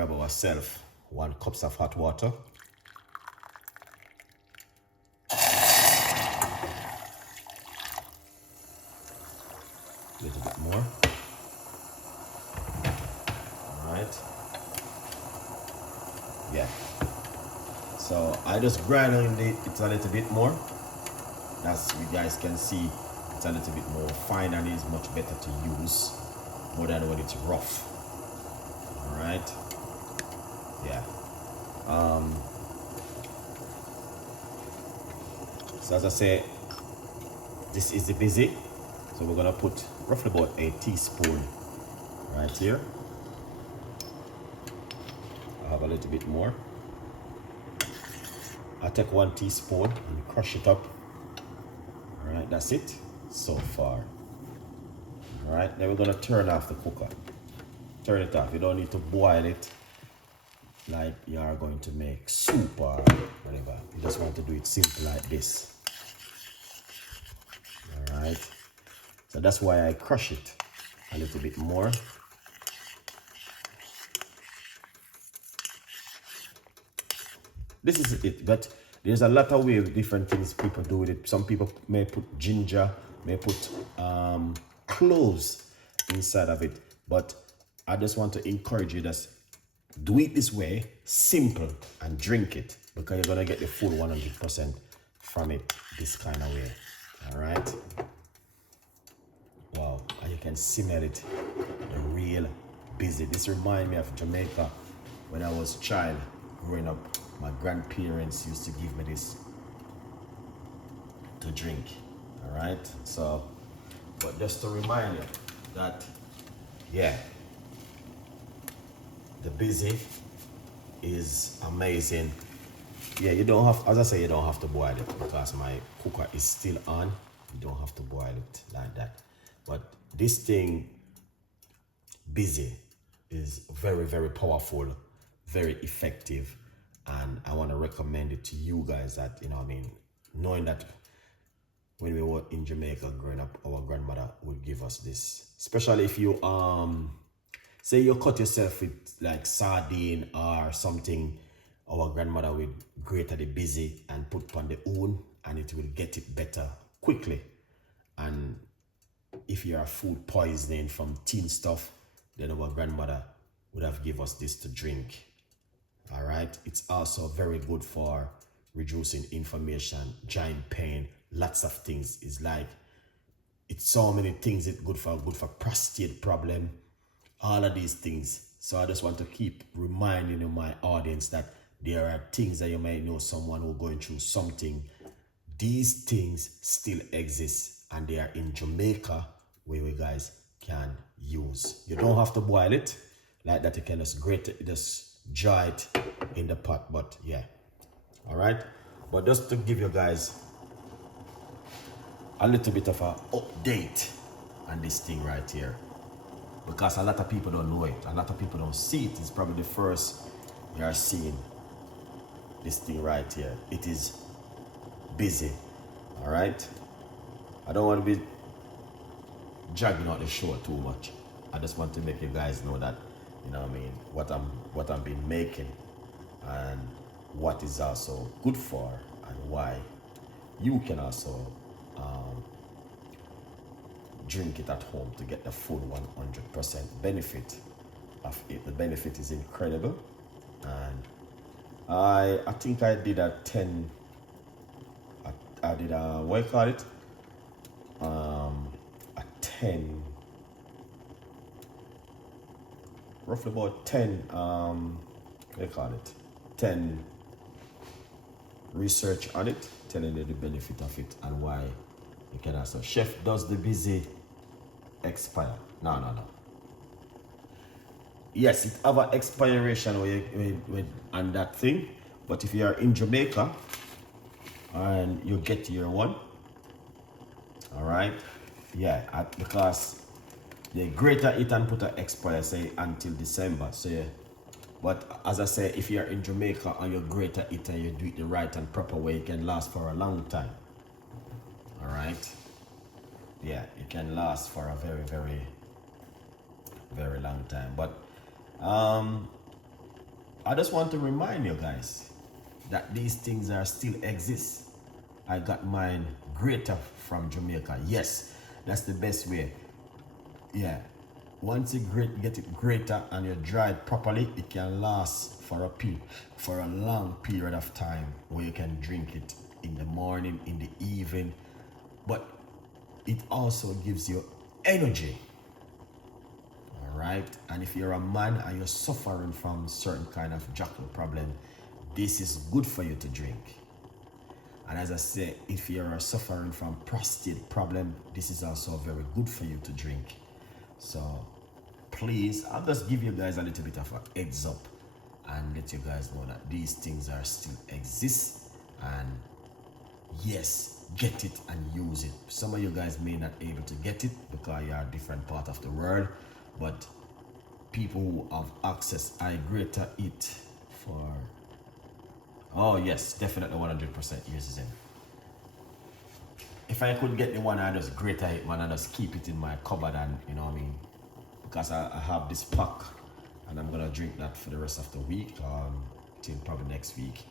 grab ourselves 1 cup of hot water. A little bit more. All right. Yeah. So I just grind it a little bit more. As you guys can see, it's a little bit more fine and is much better to use more than when it's rough. All right. Yeah. So as I say, this is the Bissy. So we're gonna put roughly about a teaspoon right here. I have a little bit more. I take 1 teaspoon and crush it up. All right, that's it so far. All right, then we're gonna turn off the cooker. Turn it off. You don't need to boil it like you are going to make soup or whatever. You just want to do it simple like this. All right. So that's why I crush it a little bit more. This is it, but there's a lot of ways, different things people do with it. Some people may put ginger, may put cloves inside of it, but I just want to encourage you to do it this way, simple, and drink it, because you're gonna get the full 100% from it this kind of way. All right. Wow, and you can smell it, the real Bissy. This reminds me of Jamaica when I was a child growing up. My grandparents used to give me this to drink. All right, so, but just to remind you that, yeah, the Bissy is amazing. Yeah, you don't have, as I say, you don't have to boil it because my cooker is still on. You don't have to boil it like that. But this thing, Bissy, is very, very powerful, very effective. And I want to recommend it to you guys that, you know what I mean, knowing that when we were in Jamaica growing up, our grandmother would give us this. Especially if you, say you cut yourself with like sardine or something, our grandmother would grate the Bissy and put on the oven and it will get it better quickly. And if you are food poisoning from tin stuff, then our grandmother would have give us this to drink. All right, it's also very good for reducing inflammation, joint pain, lots of things. It's like, it's so many things. It's good for prostate problem, all of these things. So I just want to keep reminding my audience that there are things that you may know, someone who's going through something. These things still exist and they are in Jamaica where you guys can use. You don't have to boil it like that. You can just grate it, just jar it in the pot. But yeah, all right. But just to give you guys a little bit of an update on this thing right here, because a lot of people don't know it, a lot of people don't see it. It's probably the first you are seeing this thing right here. It is Bissy. All right, I don't want to be dragging out the show too much. I just want to make you guys know that, you know what I mean, what I'm been making and what is also good for and why you can also drink it at home to get the full 100% benefit of it. The benefit is incredible. And I think I did a 10, I did a, what do you call it? A 10, roughly about 10, what do you call it? 10 research on it, telling you the benefit of it and why you can also. Chef, does the Bissy expire? No. Yes, it have an expiration with on that thing, but if you are in Jamaica and you get your one, all right, yeah, because the greater it and put an expire say until December. So yeah, but as I say, if you're in Jamaica and you greater it and you do it the right and proper way, it can last for a long time. All right, yeah, it can last for a very, very, very long time. But I just want to remind you guys that these things are still exist. I got mine greater from Jamaica. Yes, that's the best way. Yeah, once you get it greater and you dry it properly, it can last for a long period of time where you can drink it in the morning, in the evening, but it also gives you energy. All right, and if you're a man and you're suffering from certain kind of jackal problem, this is good for you to drink. And as I say, if you're suffering from prostate problem, this is also very good for you to drink. So please, I'll just give you guys a little bit of a heads up and let you guys know that these things are still exist. And yes, get it and use it. Some of you guys may not be able to get it because you are a different part of the world, but people who have access, I greater it for, oh yes, definitely 100% uses it. If I could get the one, I just greater it, man, I just keep it in my cupboard, and you know what I mean, because I have this pack and I'm gonna drink that for the rest of the week, till probably next week.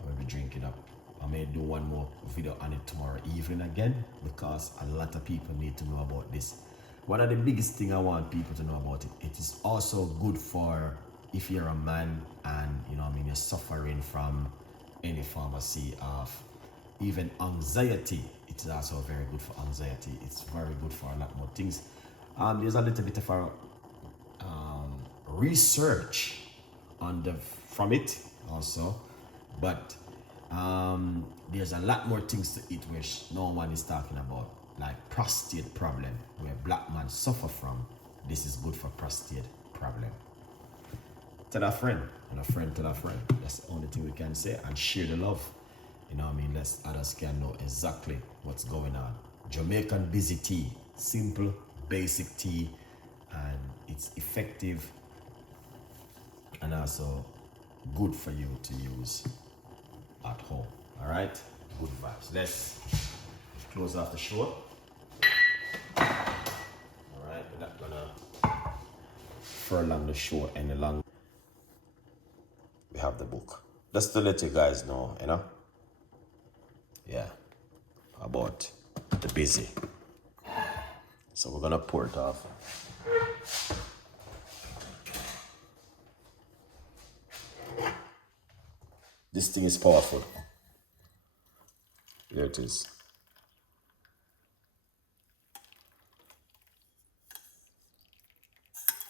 I will be drinking up. I may do one more video on it tomorrow evening again, because a lot of people need to know about this. One of the biggest thing I want people to know about it, it is also good for if you're a man and you know what I mean, you're suffering from any pharmacy of even anxiety. It is also very good for anxiety. It's very good for a lot more things. There's a little bit of a research on from it also, but there's a lot more things to it which no one is talking about, like prostate problem, where black men suffer from. This is good for prostate problem. Tell a friend, and a friend tell a friend. That's the only thing we can say, and share the love. You know what I mean? Let's others can know exactly what's going on. Jamaican Bissy Tea, simple, basic tea, and it's effective and also good for you to use at home. All right, good vibes. Let's close off the show. All right, we're not gonna furlong the show any longer. We have the book. Just to let you guys know, you know, yeah, about the Bissy. So we're gonna pour it off. This thing is powerful. Here it is.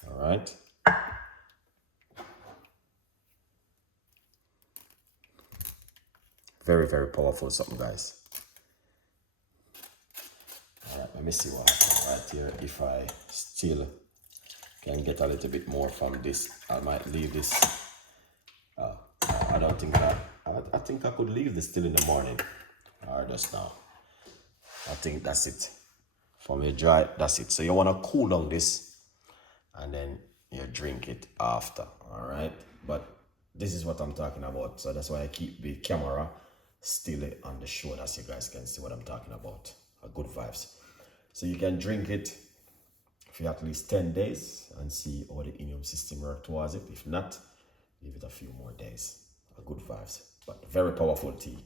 All right. Very, very powerful something, guys. All right, let me see what happens right here. If I still can get a little bit more from this, I might leave this. I don't think that, I think I could leave this till in the morning, or just now. I think that's it. For me dry, that's it. So you want to cool down this, and then you drink it after, all right? But this is what I'm talking about, so that's why I keep the camera still on the show, so you guys can see what I'm talking about. Good vibes. So you can drink it for at least 10 days and see how the immune system works towards it. If not, leave it a few more days. Good vibes, but very powerful tea.